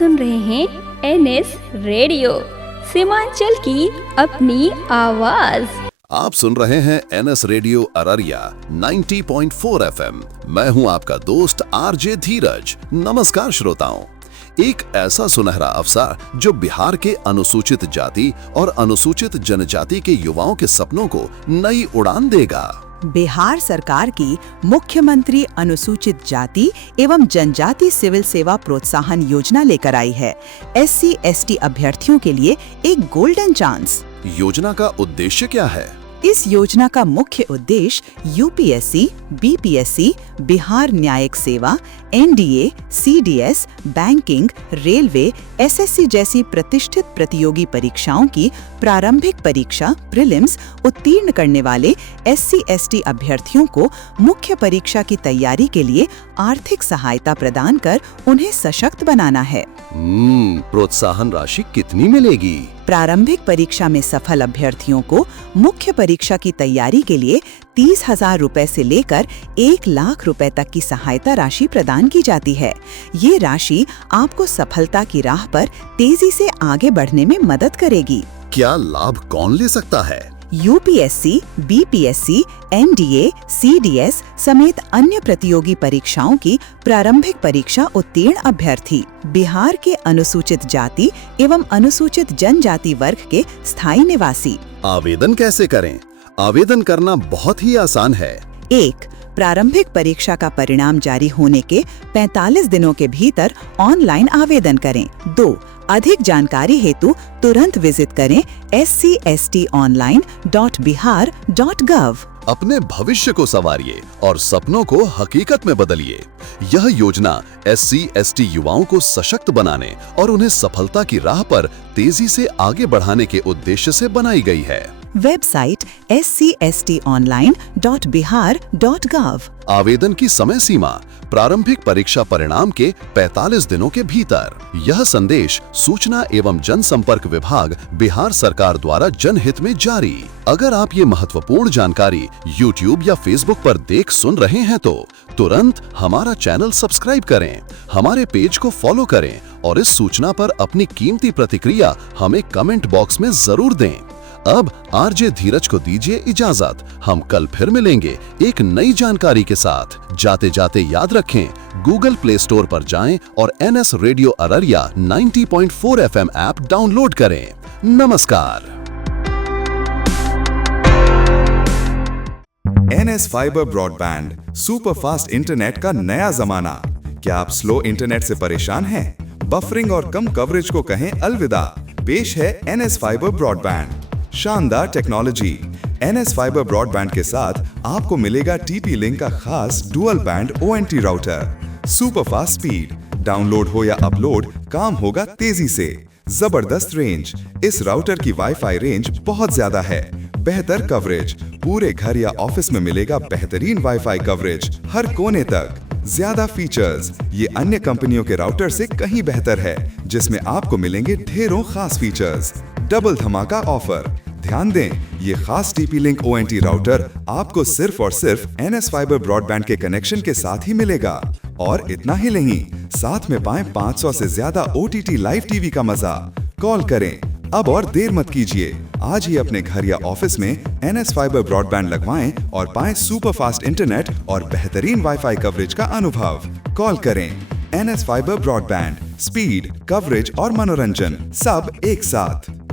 सुन रहे हैं NS radio, Seemanchal की अपनी आवाज। आप सुन रहे हैं एनएस रेडियो अररिया 90.4 एफएम। मैं हूं आपका दोस्त आरजे धीरज। नमस्कार श्रोताओं। एक ऐसा सुनहरा अवसर जो बिहार के अनुसूचित जाति और अनुसूचित जनजाति के युवाओं के सपनों को नई उड़ान देगा। बिहार सरकार की मुख्यमंत्री अनुसूचित जाति एवं जनजाति सिविल सेवा प्रोत्साहन योजना लेकर आई है SC/ST अभ्यर्थियों के लिए एक गोल्डन चांस। योजना का उद्देश्य क्या है? इस योजना का मुख्य उद्देश्य UPSC, BPSC, बिहार न्यायिक सेवा, NDA, CDS, banking, railway, SSC जैसी प्रतिष्ठित प्रतियोगी परीक्षाओं की प्रारंभिक परीक्षा प्रीलिम्स उत्तीर्ण करने वाले SC/ST अभ्यर्थियों को मुख्य परीक्षा की तैयारी के लिए आर्थिक सहायता प्रदान कर उन्हें सशक्त बनाना है। प्रोत्साहन राशि कितनी मिलेगी? प्रारंभिक परीक्षा में सफल अभ्यर्थियों को मुख्य परीक्षा की तैयारी के लिए 30,000 रुपए से लेकर 1 लाख रुपए तक की सहायता राशि प्रदान की जाती है। ये राशि आपको सफलता की राह पर तेजी से आगे बढ़ने में मदद करेगी। क्या लाभ कौन ले सकता है? UPSC, BPSC, NDA, CDS समेत अन्य प्रतियोगी परीक्षाओं की प्रारंभिक परीक्षा उत्तीर्ण अभ्यर्थी, बिहार के अनुसूचित जाति एवं अनुसूचित जनजाति वर्ग के स्थायी निवासी। आवेदन कैसे करें? आवेदन करना बहुत ही आसान है। 1. प्रारंभिक परीक्षा का परिणाम जारी होने के 45 दिनों के भीतर ऑनलाइन आवेदन करें। 2. अधिक जानकारी हेतु तुरंत विजिट करें scstonline.bihar.gov। अपने भविष्य को संवारिए और सपनों को हकीकत में बदलिए। यह योजना SC/ST युवाओं को सशक्त बनाने और उन्हें सफलता की राह पर तेजी से आगे बढ़ाने के उद्देश्य से बनाई गई है। Website scstonline.bihar.gov। आवेदन की समय सीमा प्रारंभिक परीक्षा परिणाम के 45 दिनों के भीतर। यह संदेश सूचना एवं जनसंपर्क विभाग बिहार सरकार द्वारा जनहित में जारी। अगर आप ये महत्वपूर्ण जानकारी YouTube या Facebook पर देख सुन रहे हैं तो तुरंत हमारा चैनल सब्सक्राइब करें, हमारे पेज को फॉलो करें और इस सूचना पर अपनी कीमती प्रतिक्रिया हमें कमेंट बॉक्स में जरूर दें। अब आरजे धीरज को दीजिए इजाजत। हम कल फिर मिलेंगे एक नई जानकारी के साथ। जाते जाते याद रखें, गूगल प्ले स्टोर पर जाएं और NS radio Araria 90.4 FM app download करें। नमस्कार। NS fibre broadband superfast internet का नया जमाना। क्या आप स्लो इंटरनेट से परेशान हैं? बफरिंग और कम कवरेज को कहें अलविदा। पेश है NS फाइबर ब्रॉडबैंड। शानदार टेक्नोलॉजी। NS फाइबर ब्रॉडबैंड के साथ आपको मिलेगा TP-Link का खास dual band ONT router. Superfast speed, download हो या अपलोड, काम होगा तेजी से। जबरदस्त रेंज। इस राउटर की वाईफाई रेंज बहुत ज्यादा है। बेहतर कवरेज, पूरे घर या ऑफिस में मिलेगा बेहतरीन वाईफाई कवरेज हर कोने तक। ज्यादा फीचर्स, ये अन्य कंपनियों के राउटर से कहीं बेहतर है, जिसमें आपको मिलेंगे ढेरों खास फीचर्स। डबल धमाका ऑफर। ध्यान दें, ये खास TP-Link ONT राउटर आपको सिर्फ और सिर्फ NS फाइबर ब्रॉडबैंड के कनेक्शन के साथ ही मिलेगा। और इतना ही नहीं, साथ में पाएं 500 से ज्यादा OTT लाइव टीवी का मजा। कॉल करें अब और देर मत कीजिए। आज ही अपने घर या ऑफिस में NS फाइबर ब्रॉडबैंड लगवाएं और पाएं सुपरफास्ट इंटरनेट और बेहतरीन वाईफाई कवरेज का अनुभव। कॉल करें। NS fibre broadband, speed, coverage और मनोरंजन सब एक साथ।